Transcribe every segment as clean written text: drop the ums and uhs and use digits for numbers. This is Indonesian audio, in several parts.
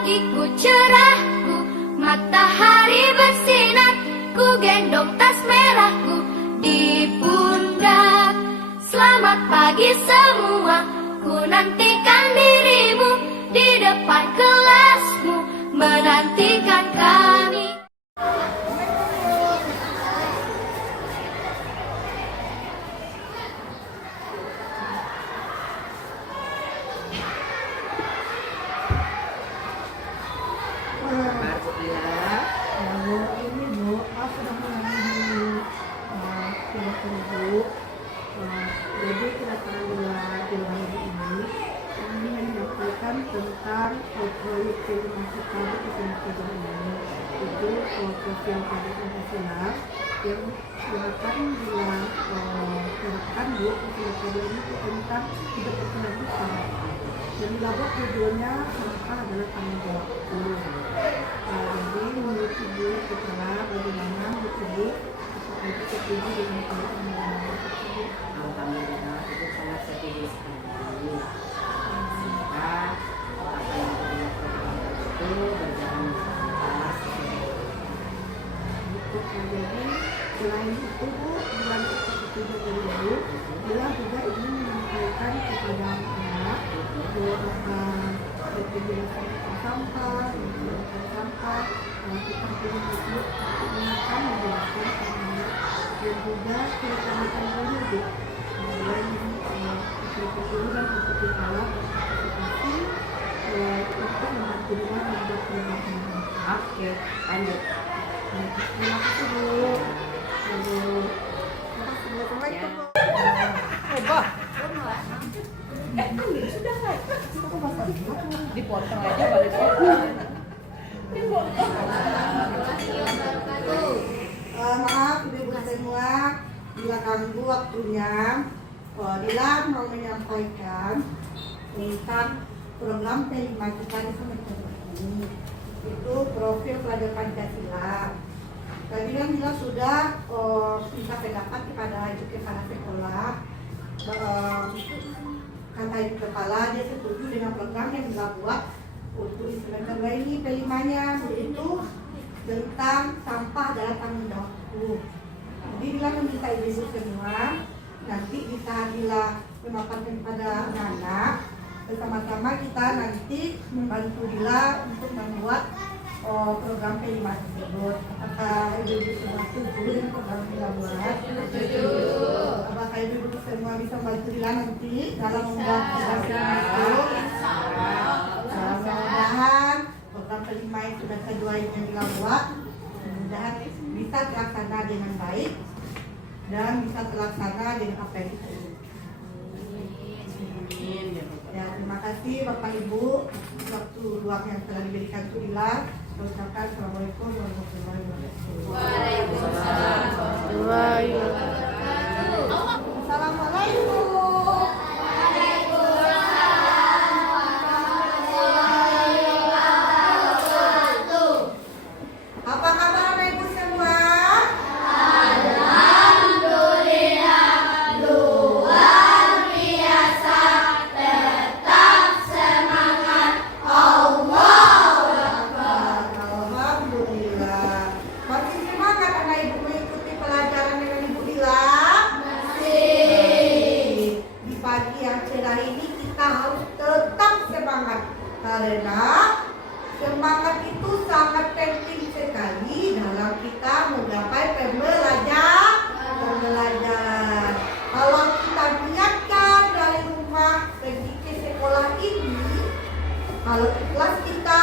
pagiku cerahku, matahari bersinar, ku gendong tas merahku di pundak. Selamat pagi semua, ku nantikan dirimu di depan kelasmu, menantikan kami. Ini Bu, aku sudah mengalami Bu. Jadi kedatangan di hari ini kami menyampaikan tentang proyek pelimasi tadi di Kota ini, itu profil pada Pancasila yang silakan dilakukan Bu. Proyek ini tentang hidup berkelanjutan dan dilakukan tujuannya apa adalah tanggung jawab guru. Jadi menurut Ibu setelah bagaimana menurut Ibu apakah itu setuju dengan pengalaman tersebut? Alhamdulillah itu sangat setuju sekali. Sehingga apa yang dilakukan itu berjalan lancar. Jadi selain itu Bu, dengan setuju dari Ibu, dia juga ingin menyampaikan kepada anak bahwa penjelasan sampah, sampah, kita perlu mengingatkan menjelaskan anak dan juga ceritakan dulu Bu, mulai cerita dulu dan untuk kepala partisipasi untuk membantu dia membuat perubahan. Oke, lanjut. Terima kasih Bu. Assalamualaikum Bu. Dipotong aja balik potong. Maaf ibu-ibu semua, bila ganggu waktunya. Dila mau menyampaikan tentang program P5 kita di semester ini, itu profil pelajar Pancasila. Tadi kan Dila sudah minta pendapat kepada ibu kepala sekolah. Kata ibu kepala dia setuju dengan program yang Dila buat untuk semester ini P5-nya, yaitu tentang sampah adalah tanggung jawabku. Jadi Dila meminta ibu semua nanti bisa Dila memaparkan kepada anak-anak, bersama-sama kita nanti membantu Dila untuk membuat program P5 tersebut. Apakah ibu-ibu semua setuju dengan program Dila buat? Setuju. Apakah ibu-ibu semua bisa membantu Dila nanti dalam membuat program itu? Mudah-mudahan program P5 yang sudah kedua yang Dila buat, mudah-mudahan bisa terlaksana dengan baik dan bisa terlaksana dengan apa yang kita inginkan. Ya, terima kasih Bapak Ibu waktu luang yang telah diberikan untuk Dila. Saya ucapkan Assalamualaikum warahmatullahi wabarakatuh. Waalaikumsalam warahmatullahi wabarakatuh. Assalamualaikum. Apa kabar Bapak Ibu semua? Alhamdulillah. Masih semangat anak ibu mengikuti pelajaran dengan Ibu Dila? Masih. Di pagi yang cerah ini kita harus tetap semangat, karena semangat itu sangat penting sekali dalam kita menggapai pembelajaran. Kalau kita niatkan dari rumah pergi ke sekolah ini, kalau ikhlas kita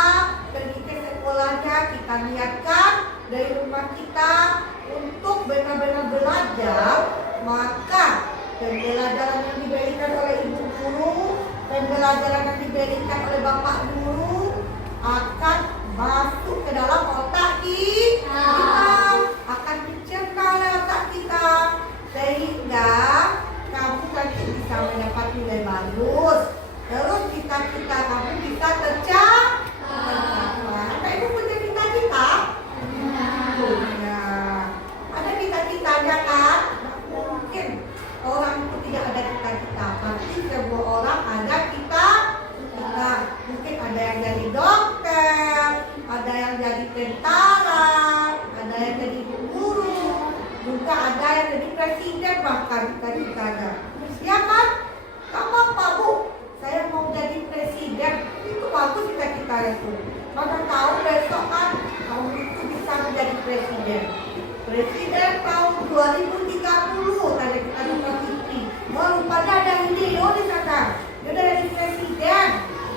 pergi ke sekolahnya, kita niatkan dari rumah kita untuk benar-benar belajar, maka pembelajaran yang diberikan oleh ibu guru, pembelajaran yang diberikan oleh bapak guru akan masuk ke dalam otak kita, akan dicerna oleh otak kita, sehingga kamu nanti bisa mendapat nilai bagus. Terus cita-cita kamu bisa tercapai. Ada ibu punya cita-cita? Punya. Ada cita-citanya kan? Mungkin orang itu tidak ada cita-cita, tapi semua orang ada cita-cita. Mungkin ada yang jadi dokter, yang jadi tentara, ada yang jadi guru, juga ada yang jadi presiden bahkan cita-citanya. Ya kan? Gak apa-apa Bu, saya mau jadi presiden. Itu bagus cita-citanya itu. Mana tahu besok kan kamu itu bisa menjadi presiden. Presiden tahun 2030 tadi kita nonton TV. Oh, rupanya ada video di sana. Dia udah jadi presiden.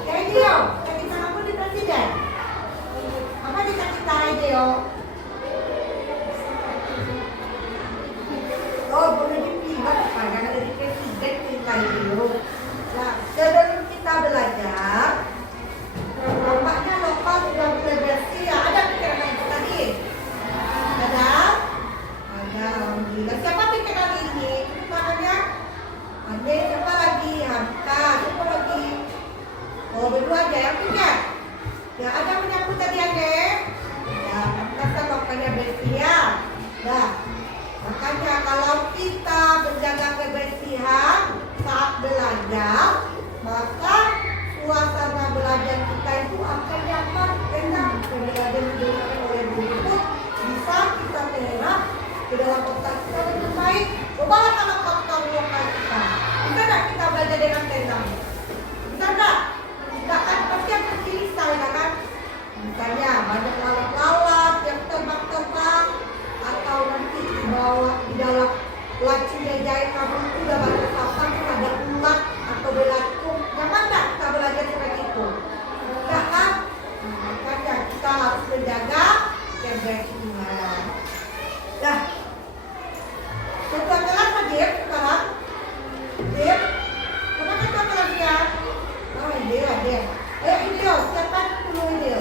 Kayak dia, cita-cita kamu di presiden. Apa cita-cita dia? Oh, boleh dipilih karena dari presiden kita itu. Nah, sebelum kita belajar, nampaknya lokal sudah mulai bersih. Ya, ada pikiran itu tadi. Ada? Ada, alhamdulillah. Siapa pikiran ini? Namanya? Ade, siapa lagi? Hamka, siapa lagi? Oh, berdua aja yang punya. Ya, ada menyapu tadi Ade? Ya, Hamka kan lokalnya bersih ya. Nah, makanya kalau kita menjaga kebersihan saat belajar, maka suasana belajar kita itu akan nyaman, enak. Belajar didengarkan oleh guru bisa kita terap ke dalam otak kita dengan baik. Cobalah kalau otak lokal kita. Bisa nggak kita belajar dengan tenang? Bisa nggak? Nggak kan pasti yang terpilih saya kan? Misalnya banyak lalat-lalat yang terbang-terbang, atau nanti di bawah di dalam laci meja kamu itu udah banyak sampah, ada ulat atau belatung. Nyaman nggak kita belajar seperti itu? Enggak kan? Makanya kita harus menjaga kebersihan. Nah, ketua kelas hadir sekarang. Hadir. Kemana ketua kelasnya? Oh, hadir, hadir. Ini dia, siapa dulu ini?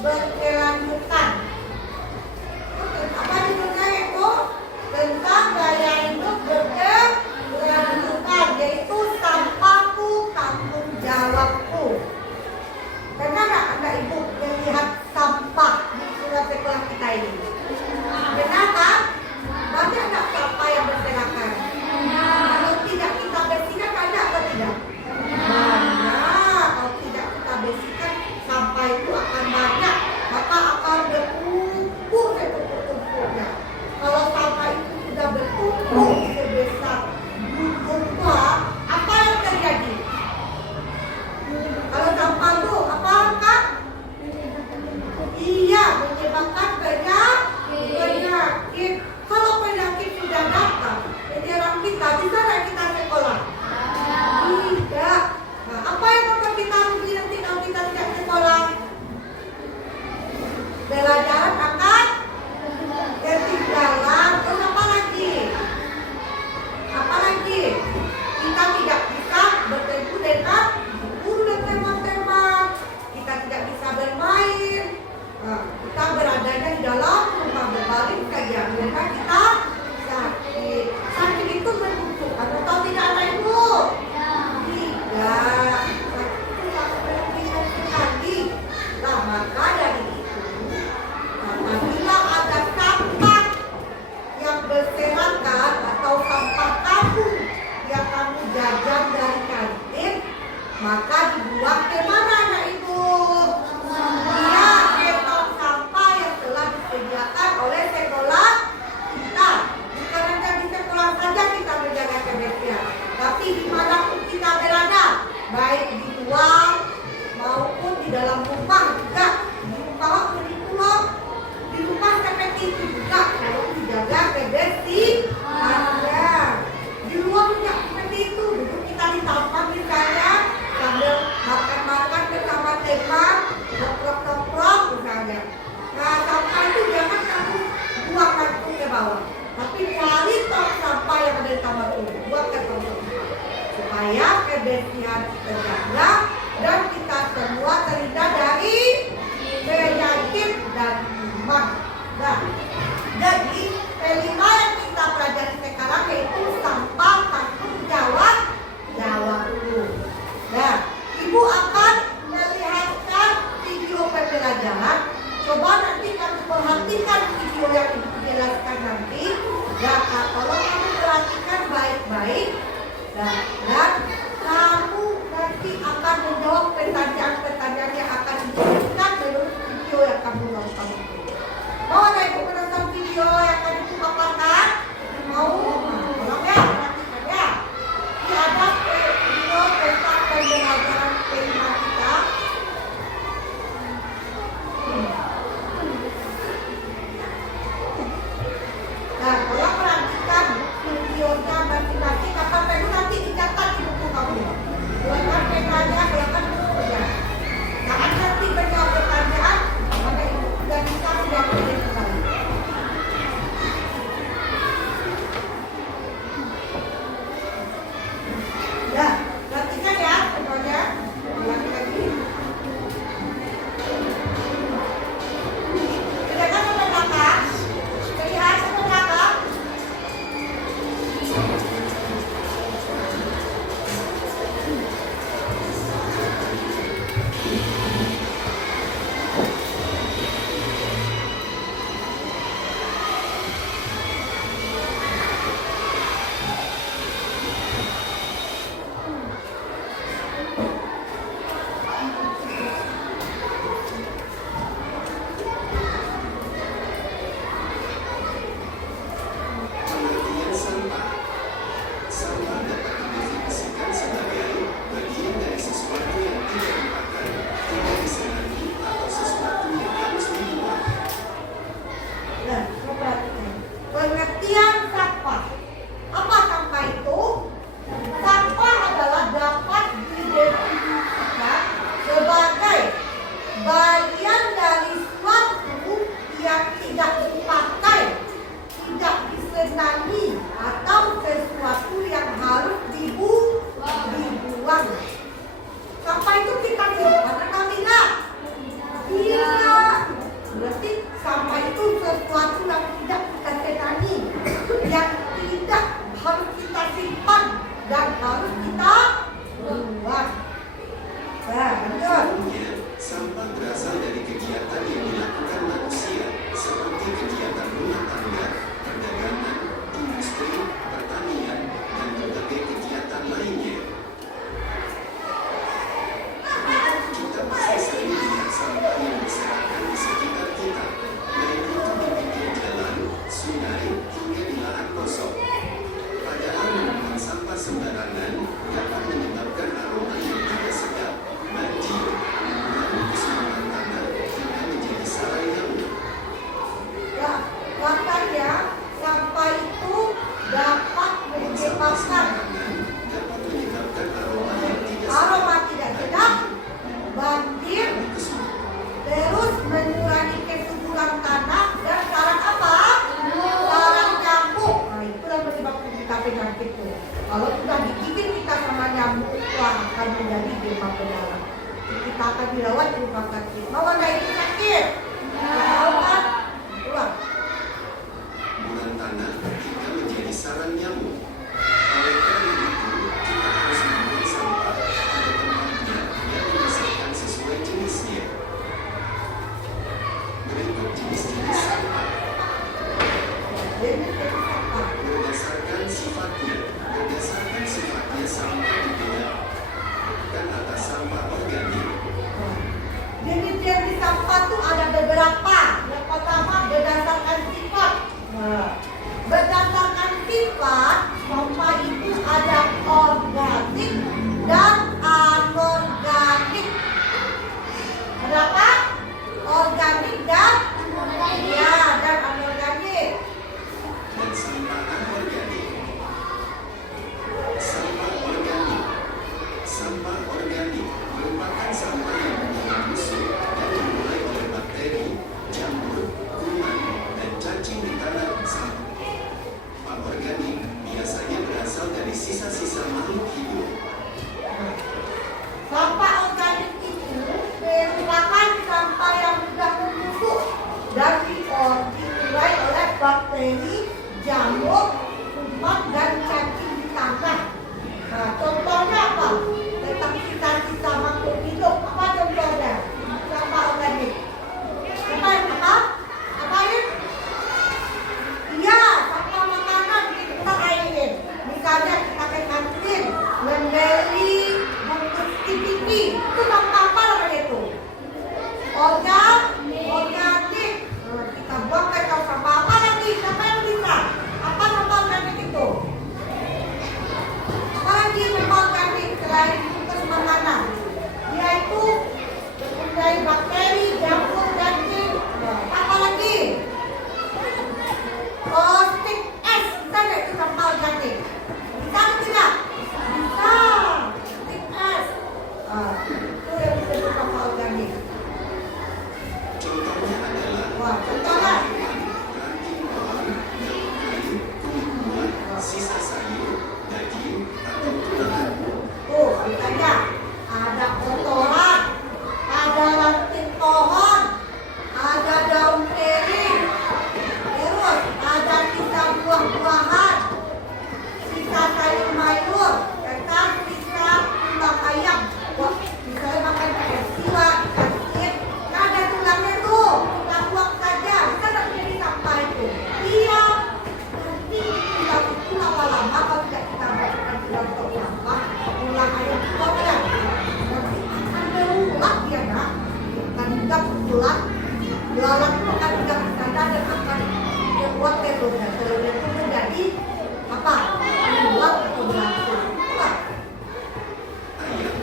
berkelanjutan. Apa judulnya itu? Tentang gaya hidup berkelanjutan, yaitu sampahku tanggung jawabku. Pernah nggak Anda Ibu melihat sampah di surat sekolah kita ini? Benar kan? Banyak nggak sampah yang berserakan? Kalau tidak kita bersihkan, banyak atau tidak? Banyak. Kalau tidak kita bersihkan, sampah itu akan banyak, maka akan bertumpuk setumpuk-tumpuknya. Kalau sampah itu sudah bertumpuk sebesar gunung tua, apa yang terjadi? Kalau sampah itu apa Kak? Iya, menyebabkan penyakit. Kalau penyakit sudah datang menyerang kita, bisa nggak kita sekolah? Tidak. Nah, apa yang akan kita rugi nanti kalau kita tidak sekolah? Pelajaran akan ketinggalan. Terus apa lagi? Apa lagi? Kita tidak bisa bertemu dengan guru dan teman-teman. Kita tidak bisa bermain. Nah, kita beradanya di dalam rumah berbaring saja. Karena kita sakit. Sakit itu menunjukkan atau tidak ada Ibu? Tidak. Sakit itu sangat merugikan sekali. Nah, maka dari itu, apabila ada sampah yang berserakan atau sampah kamu yang kamu jajan dari kantin, maka dibuang ke mana anak Ibu? Iya, ke tong sampah yang telah disediakan oleh sekolah kita. Bukan hanya di sekolah saja kita menjaga kebersihan, tapi dimanapun kita berada, baik di luar maupun di dalam rumah juga. Di rumah maupun di pulau, di rumah seperti itu juga harus dijaga kebersihannya. Di luar juga seperti itu, duduk kita di taman misalnya sambil makan-makan bersama teman, nongkrong-nongkrong misalnya. Nah, sampah itu jangan kamu buang langsung ke bawah, tapi cari tong sampah yang ada di taman itu, buang ke tong sampah supaya kebersihan terjaga dan kita semua terhindar dari rumah sakit. Mau nggak itu sakit? Mau kan? Ulang. Bulan tanah bisa menjadi sarang nyamuk. Oleh karena itu, kita harus membuang sampah pada tempatnya dan memisahkan sesuai jenisnya. Berikut jenis-jenis sampah. Jadi kita apa? Berdasarkan sifatnya sampah dibedakan atas sampah organik. Jenis-jenis sampah tuh ada beberapa. Yang pertama berdasarkan sifat. Berdasarkan sifat, sampah itu ada organik dan anorganik. Ada apa? Organik dan dan anorganik. Dan sampah anorganik. Sampah organik. Sampah organik merupakan sampah yang memiliki musuh dan dimulai oleh bakteri, jamur, kuman, dan cacing di tanah sampah organik biasanya berasal dari sisa-sisa makhluk hidup. Sampah organik itu merupakan sampah yang sudah membusuk dan dimulai oleh bakteri, jamur, kuman, dan cacing di tanah. Nah, contohnya apa? Tentang sisa-sisa makhluk hidup. Apa contohnya? Sampah organik. Apa? Apa ini? Iya, sampah makanan kita kairin. Misalnya kita ke kantin, membeli bungkus TV, itu sampah apa namanya itu? Organik. Kita buang ke tong sampah. Apa lagi? Siapa yang bisa? Apa sampah organik itu? Apa lagi sampah organik selain bungkus makanan? Yaitu dari bakteri, jamur, cacing. Apa lagi? Stick es, bisa nggak itu sampah organik? Bisa atau tidak? Bisa. Stick es. Itu yang disebut sampah organik. Contohnya adalah Wah, contohnya. ranting pohon, daun kayu, kulit buah, sisa sayur, daging, atau tulangan. Tuh, misalnya ada kotoran, ada ranting pohon, ada daun kering, terus ada sisa buah-buahan, sisa sayur mayur, dan sisa tulang ayam. Wah, misalnya makan kayak siwa, ikan nah ada tulangnya tuh, kita buang saja, bisa nggak menjadi sampah itu? Iya, nanti tulang itu lama-lama kalau tidak kita masukkan ke dalam tong sampah, tulang ayam itu apa ya? Nanti akan berulang ya nak, akan hinggap tulang, belalang itu akan hinggap di sana dan akan membuat telurnya itu menjadi apa? Berulang atau berangsur. Itulah. Ayam.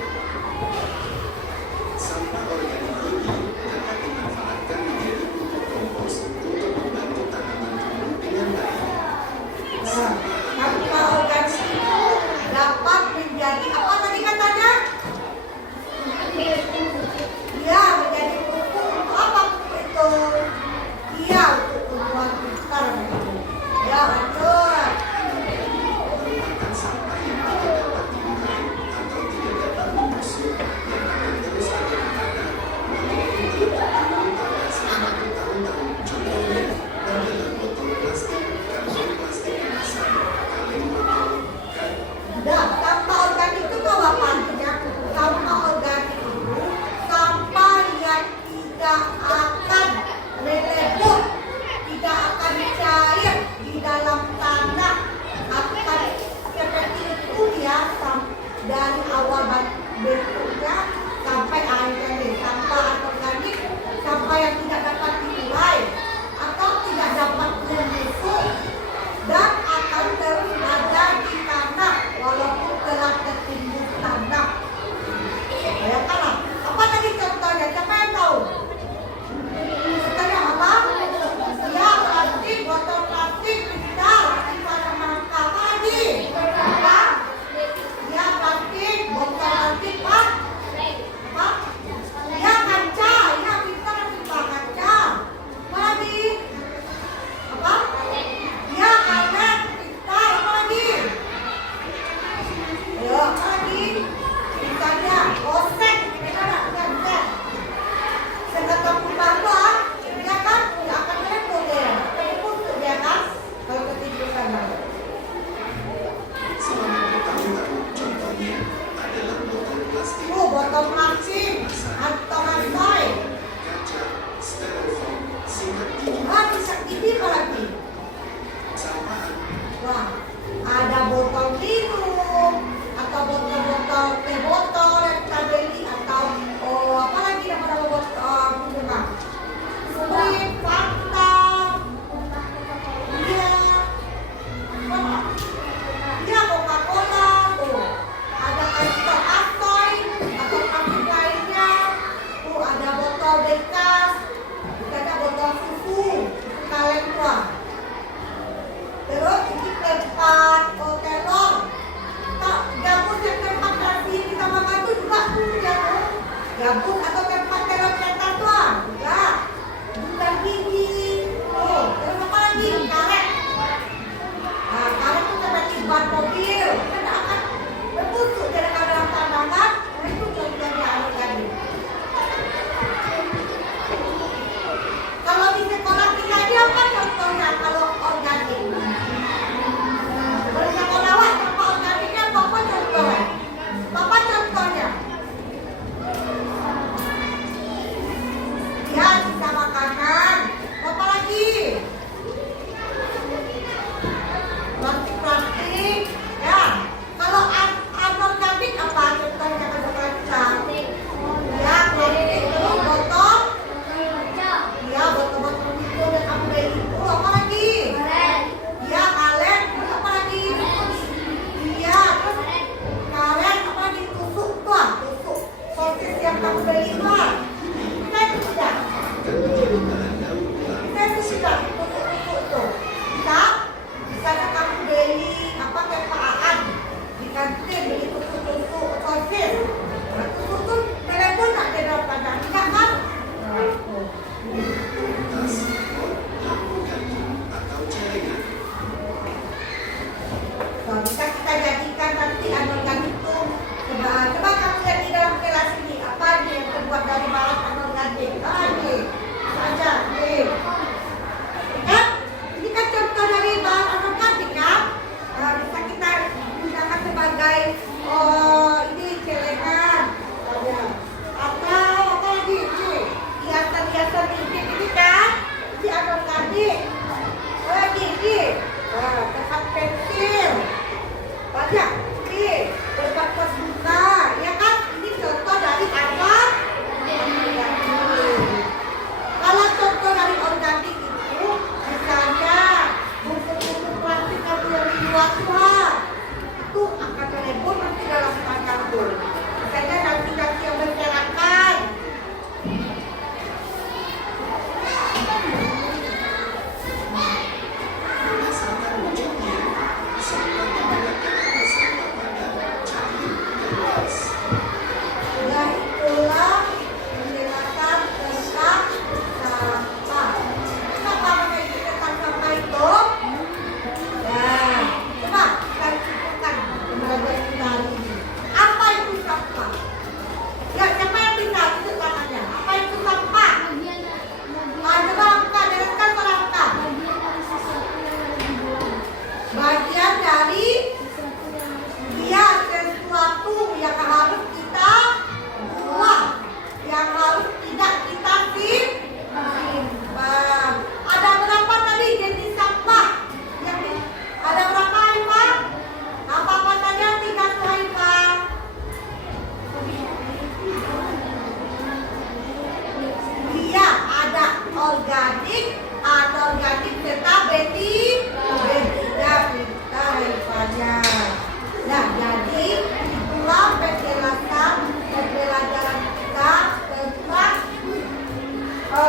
Sampah organik ini dapat dimanfaatkan menjadi pupuk kompos untuk membantu tanaman tumbuh dengan baik. Sampah organik itu dapat menjadi apa tadi katanya? Iya, menjadi pupuk untuk apa pupuk itu? Iya, untuk tumbuhan besar. Ya, lanjut.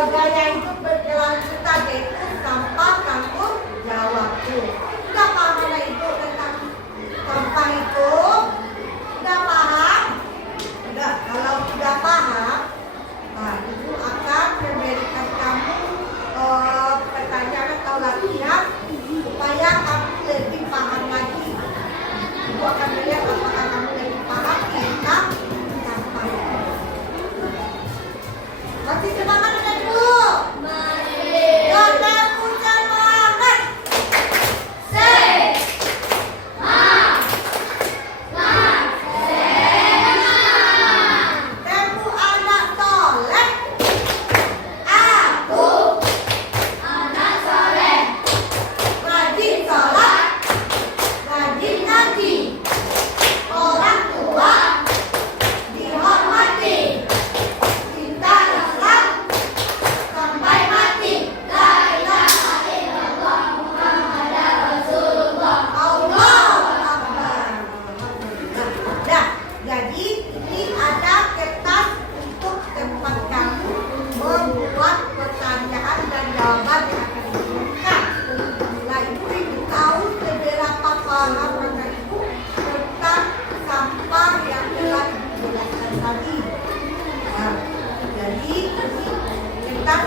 gaya hidup berkelanjutan yaitu sampah tanggung jawabku. Udah paham anak ibu tentang sampah itu? Udah paham? Udah. Kalau sudah paham, nah ibu akan memberikan kamu pertanyaan atau latihan supaya kamu lebih paham lagi. Ibu akan melihat apakah kamu lebih paham tentang sampah itu. Masih semangat kan Bu? Kataku semangat. Tempu anak soleh. Aku Anak soleh, rajin sholat, rajin ngaji. Orang tua dihormati. Cinta Islam sampai mati. la ilaha illallah Muhammadar Rasulullah. Allah Akbar. Nah, jadi ini ada kertas untuk tempat kamu membuat pertanyaan dan jawaban yang akan diberikan. Nah, ibu tahu seberapa paham anak ibu tentang sampah yang telah ibu jelaskan tadi. Nah, jadi ini tentang